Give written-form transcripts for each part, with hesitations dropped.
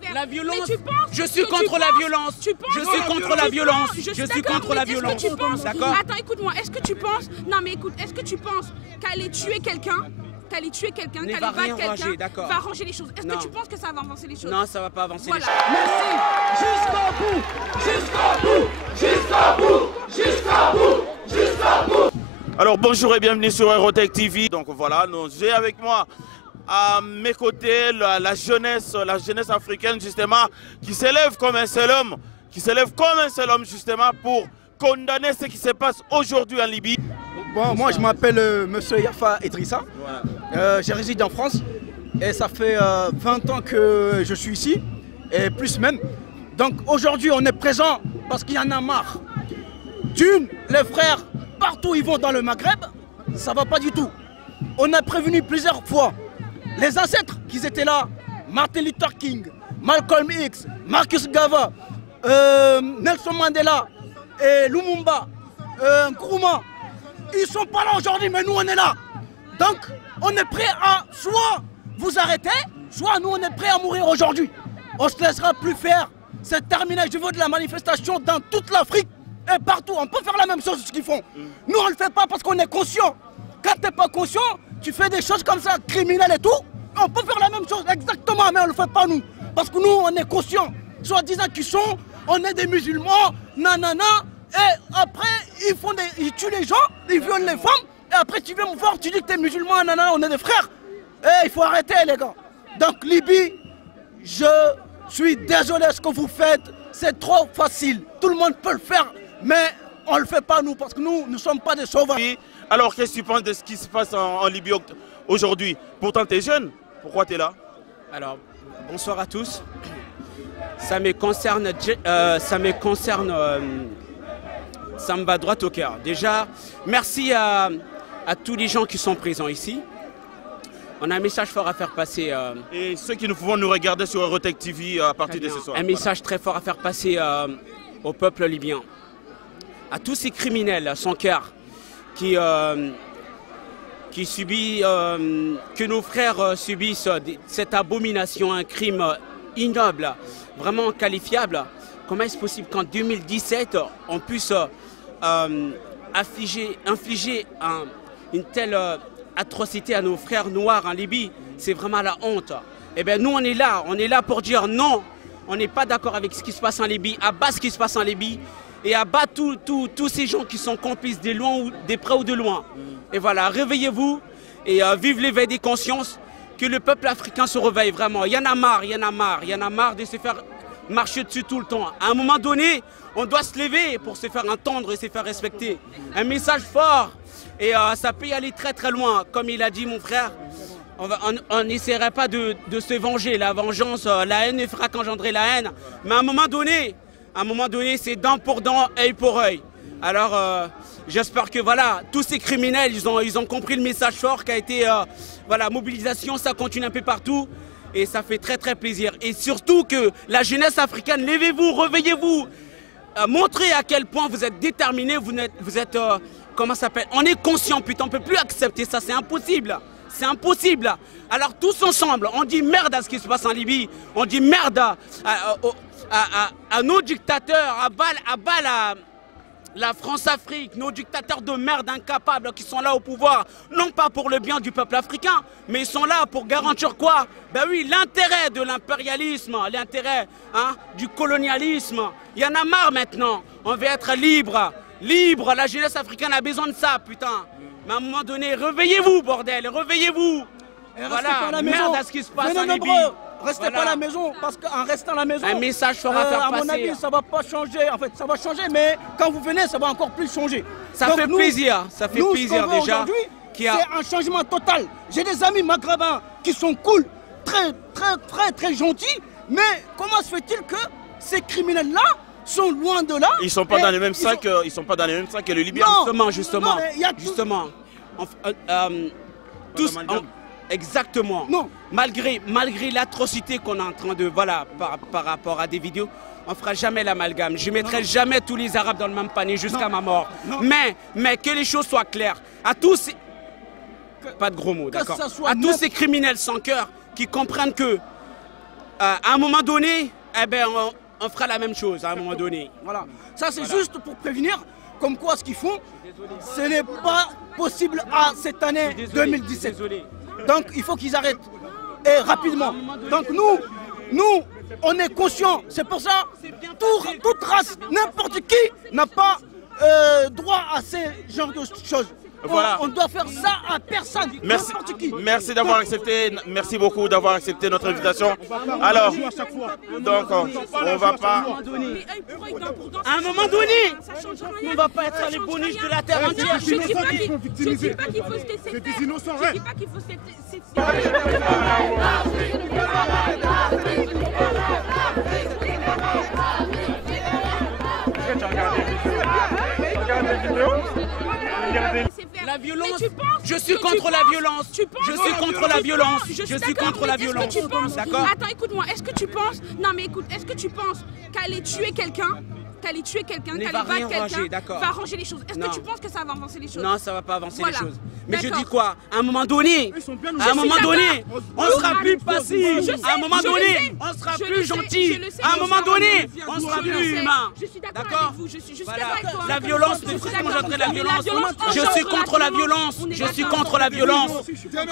faire. La violence. Mais tu penses, je suis contre la violence. Tu penses, je suis contre la violence. Je suis contre la violence. D'accord. Attends, écoute-moi. Est-ce que tu penses... Non, mais écoute, est-ce que tu penses qu'aller tuer quelqu'un, qu'aller battre quelqu'un, va arranger les choses? Est-ce que tu penses que ça va avancer les choses? Non, ça va pas avancer les choses. Merci. Jusqu'au bout. Jusqu'au bout. Jusqu'au bout. Jusqu'au bout. Jusqu'au bout. Alors bonjour et bienvenue sur Eurotech TV. Donc voilà, j'ai avec moi à mes côtés la jeunesse africaine justement qui s'élève comme un seul homme, justement pour condamner ce qui se passe aujourd'hui en Libye. Bon, moi je m'appelle Monsieur Yafa Idrissa, voilà. Je réside en France et ça fait 20 ans que je suis ici et plus même. Donc aujourd'hui on est présent parce qu'il y en a marre. D'une, les frères partout ils vont dans le Maghreb, ça va pas du tout. On a prévenu plusieurs fois les ancêtres qui étaient là, Martin Luther King, Malcolm X, Marcus Garvey, Nelson Mandela, et Lumumba, Nkrumah. Ils sont pas là aujourd'hui, mais nous on est là. Donc on est prêt à soit vous arrêter, soit nous on est prêt à mourir aujourd'hui. On se laissera plus faire. C'est terminé. Je veux de la manifestation dans toute l'Afrique. Et partout, on peut faire la même chose ce qu'ils font. Nous, on ne le fait pas parce qu'on est conscient. Quand tu n'es pas conscient, tu fais des choses comme ça, criminelles et tout. On peut faire la même chose, exactement, mais on ne le fait pas nous. Parce que nous, on est conscients. Soi-disant qu'ils sont, on est des musulmans, nanana. Et après, ils tuent les gens, ils violent les femmes. Et après, tu viens me voir, tu dis que tu es musulman, nanana, on est des frères. Et il faut arrêter, les gars. Donc, Libye, je suis désolé de ce que vous faites. C'est trop facile. Tout le monde peut le faire. Mais on ne le fait pas nous, parce que nous ne sommes pas des sauvages. Alors qu'est-ce que tu penses de ce qui se passe en Libye aujourd'hui? Pourtant tu es jeune, pourquoi tu es là? Alors, bonsoir à tous. Ça me va droit au cœur. Déjà, merci à tous les gens qui sont présents ici. On a un message fort à faire passer. Et ceux qui vont nous regarder sur Eurotech TV à partir de ce soir. Un message très fort à faire passer au peuple libyen. À tous ces criminels sans cœur qui subissent, que nos frères subissent cette abomination, un crime ignoble, vraiment qualifiable. Comment est-ce possible qu'en 2017, on puisse infliger une telle atrocité à nos frères noirs en Libye? C'est vraiment la honte. Eh bien, nous, on est là pour dire non. On n'est pas d'accord avec ce qui se passe en Libye, à bas ce qui se passe en Libye. Et à bas tous ces gens qui sont complices des loin ou des près ou de loin. Et voilà, réveillez-vous et vive l'éveil des consciences, que le peuple africain se réveille vraiment. Il y en a marre de se faire marcher dessus tout le temps. À un moment donné, on doit se lever pour se faire entendre et se faire respecter. Un message fort et ça peut y aller très très loin. Comme il a dit mon frère, on n'essaierait pas de se venger. La vengeance, la haine ne fera qu'engendrer la haine. Mais à un moment donné, c'est dent pour dent, œil pour œil. Alors, j'espère que voilà, tous ces criminels, ils ont compris le message fort qui a été, voilà, mobilisation, ça continue un peu partout. Et ça fait très très plaisir. Et surtout que la jeunesse africaine, levez-vous, réveillez-vous. Montrez à quel point vous êtes déterminés, vous êtes comment ça s'appelle? On est conscient, putain, on ne peut plus accepter ça, c'est impossible. C'est impossible. Alors tous ensemble, on dit merde à ce qui se passe en Libye. On dit merde à nos dictateurs, à bas la France-Afrique, nos dictateurs de merde incapables qui sont là au pouvoir, non pas pour le bien du peuple africain, mais ils sont là pour garantir quoi? Ben oui, l'intérêt de l'impérialisme, l'intérêt du colonialisme. Il y en a marre maintenant. On veut être libre. Libre, la jeunesse africaine a besoin de ça, putain. Mais à un moment donné, réveillez-vous, bordel, réveillez-vous. Voilà, merde à ce qui se passe en Libye. Restez pas à la maison, parce qu'en restant à la maison, un message fera faire passer. À mon avis, ça va pas changer. En fait, ça va changer, mais quand vous venez, ça va encore plus changer. Ça fait plaisir, ça fait plaisir déjà. C'est un changement total. J'ai des amis maghrébins qui sont cool, très gentils, mais comment se fait-il que ces criminels-là sont loin de là? Ils sont pas dans les mêmes sacs, ils sont pas dans les mêmes sacs que les Libyens. Justement. Tous. Exactement. Non. Malgré l'atrocité qu'on est en train de... Voilà, par rapport à des vidéos, on ne fera jamais l'amalgame. Je ne mettrai jamais tous les Arabes dans le même panier jusqu'à ma mort. Mais que les choses soient claires. À tous... Pas de gros mots, d'accord. À tous ces criminels sans cœur qui comprennent que à un moment donné, eh ben, on fera la même chose à un moment donné. Voilà. Ça, c'est juste pour prévenir, comme quoi ce qu'ils font, ce n'est pas possible à cette année 2017. Donc, il faut qu'ils arrêtent. Et rapidement. Donc, nous, on est conscients. C'est pour ça, toute race, n'importe qui n'a pas droit à ce genre de choses. Voilà. On doit faire ça à personne. Merci d'avoir accepté. Merci beaucoup d'avoir accepté notre invitation. Alors, donc on va pas. À un moment donné, on va pas être les bonus de la terre entière. Je ne dis pas qu'il faut se laisser faire. Je ne dis pas qu'il faut se laisser La violence, je suis contre la violence. Je suis contre la violence. Je suis contre la violence. D'accord. Attends, écoute-moi. Est-ce que tu penses... Non, mais écoute, est-ce que tu penses qu'aller tuer quelqu'un, qu'aller battre quelqu'un, va arranger les choses? Est-ce que tu penses que ça va avancer les choses? Non, ça va pas avancer les choses. Mais je dis quoi? À un moment donné, on sera plus passif. À un moment donné, on sera plus gentil. À un moment donné, on sera plus humain. D'accord? La violence ne fait qu'engendrer la violence. Je suis contre la violence. Je suis contre la violence.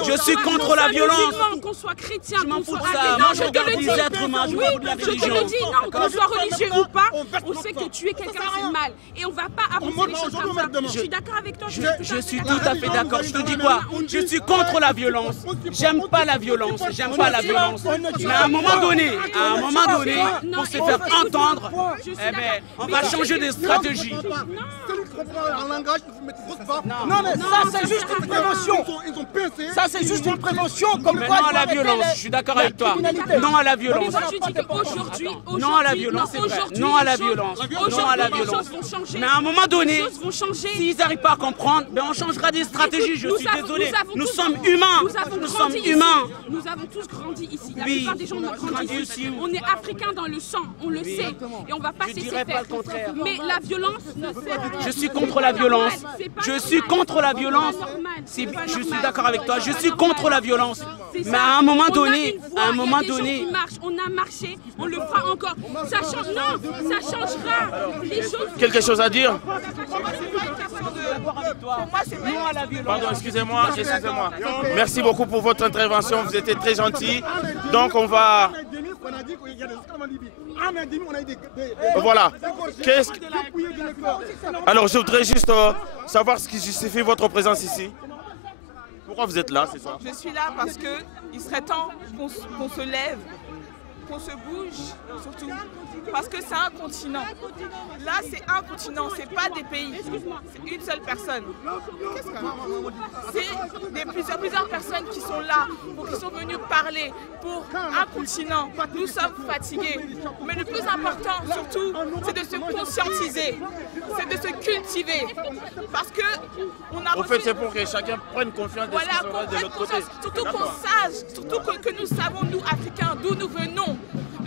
Je suis contre la violence. Qu'on soit chrétien, je m'en fous de ça. Moi, je regarde les êtres humains. Je m'en fous de la religion. Je te le dis, non, qu'on soit religieux ou pas, on sait que tuer quelqu'un c'est mal. Et on va pas avancer les choses comme ça. Je suis d'accord avec toi. Je suis tout à fait d'accord. Je te dis quoi? Je suis contre la violence. J'aime pas la violence. J'aime pas la violence. Mais à un moment donné, pour se faire entendre, eh ben, on va changer de stratégie. Non, mais ça, c'est juste une prévention. Ça, c'est juste une prévention. Comme quoi, non à la violence. Je suis d'accord avec toi. Non à la violence. Non à la violence, c'est vrai. Non à la violence. Non à la violence. Mais à un moment donné, s'ils n'arrivent pas à comprendre, ben on changera des stratégies. Je suis désolé. Nous sommes humains. Nous sommes humains. Nous avons tous grandi ici. La plupart des gens ont grandi ici. On est africains dans le sang. On le sait. Et on va pas cesser faire. Mais la violence ne sert à rien. Je suis contre la violence. Je suis contre la violence. Je suis d'accord avec toi. Je suis contre la violence. Mais à un moment donné, on a marché, on le fera encore. Ça change, non, ça changera. Les choses. Quelque chose à dire? Pardon, excusez-moi. Merci beaucoup pour votre intervention. Vous étiez très gentil. Donc on va. Voilà. Alors je voudrais juste savoir ce qui justifie votre présence ici. Pourquoi vous êtes là, c'est ça? Je suis là parce qu'il serait temps qu'on se lève, qu'on se bouge, surtout. Parce que c'est un continent. Là, c'est un continent, c'est pas des pays. C'est une seule personne. C'est plusieurs personnes qui sont là, qui sont venues parler pour un continent. Nous sommes fatigués. Mais le plus important, surtout, c'est de se conscientiser. C'est de se cultiver. Parce que on a. En fait, c'est pour que chacun prenne confiance de l'autre côté. Surtout qu'on sache, surtout que nous savons, nous, Africains, d'où nous venons.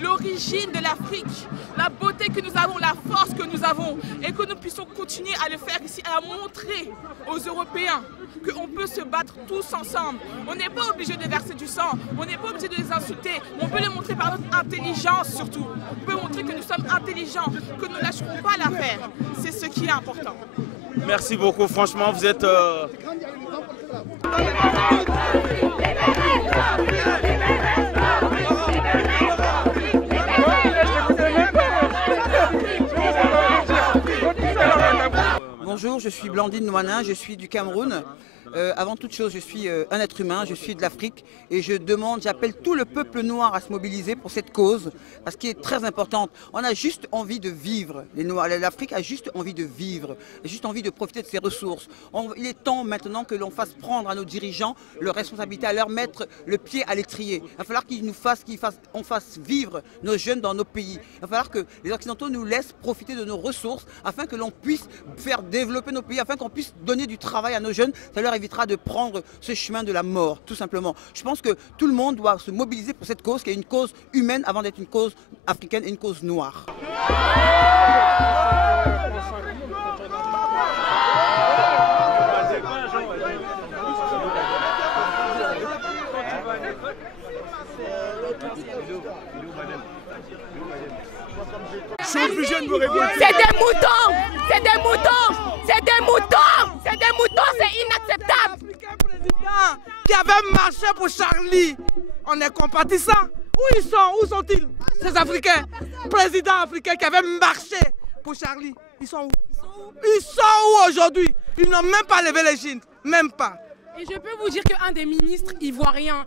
L'origine de l'Afrique, la beauté que nous avons, la force que nous avons et que nous puissions continuer à le faire ici, à montrer aux Européens qu'on peut se battre tous ensemble. On n'est pas obligé de verser du sang, on n'est pas obligé de les insulter, on peut les montrer par notre intelligence surtout. On peut montrer que nous sommes intelligents, que nous ne lâcherons pas l'affaire. C'est ce qui est important. Merci beaucoup, franchement, vous êtes... Bonjour, je suis Blandine Noanin, je suis du Cameroun. Avant toute chose, je suis un être humain, je suis de l'Afrique et j'appelle tout le peuple noir à se mobiliser pour cette cause parce qu'elle est très importante. On a juste envie de vivre, l'Afrique a juste envie de vivre, juste envie de profiter de ses ressources. Il est temps maintenant que l'on fasse prendre à nos dirigeants leur responsabilité, à leur mettre le pied à l'étrier. Il va falloir qu'on fasse vivre nos jeunes dans nos pays. Il va falloir que les Occidentaux nous laissent profiter de nos ressources afin que l'on puisse faire développer nos pays, afin qu'on puisse donner du travail à nos jeunes. Ça leur évitera de prendre ce chemin de la mort, tout simplement. Je pense que tout le monde doit se mobiliser pour cette cause, qui est une cause humaine avant d'être une cause africaine et une cause noire. C'est des moutons! C'est des moutons! C'est des moutons! C'est des moutons, c'est inacceptable! Président qui avait marché pour Charlie, on est compatissants. Où ils sont? Où sont-ils? Ces Africains, présidents africains qui avaient marché pour Charlie, ils sont où? Ils sont où aujourd'hui? Ils n'ont même pas levé les jeans, même pas. Et je peux vous dire qu'un des ministres ivoiriens,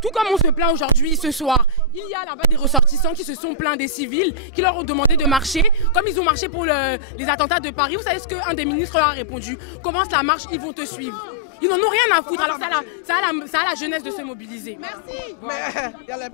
tout comme on se plaint aujourd'hui, ce soir, il y a là-bas des ressortissants qui se sont plaints des civils, qui leur ont demandé de marcher, comme ils ont marché pour les attentats de Paris. Vous savez ce qu'un des ministres leur a répondu? Commence la marche, ils vont te suivre. Ils n'en ont rien à foutre, alors ça a la jeunesse de se mobiliser. Merci. Mais il y a les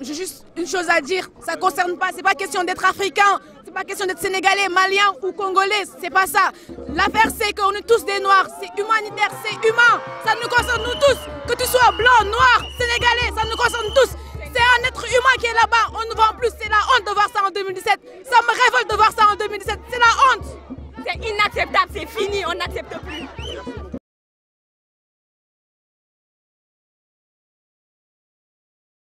J'ai juste une chose à dire, ça ne concerne pas, c'est pas question d'être africain, c'est pas question d'être sénégalais, malien ou congolais, c'est pas ça. L'affaire c'est qu'on est tous des noirs, c'est humanitaire, c'est humain, ça nous concerne nous tous, que tu sois blanc, noir, sénégalais, ça nous concerne tous. C'est un être humain qui est là-bas, on nous voit en plus, c'est la honte de voir ça en 2017. Ça me révolte de voir ça en 2017, c'est la honte. C'est inacceptable, c'est fini, on n'accepte plus.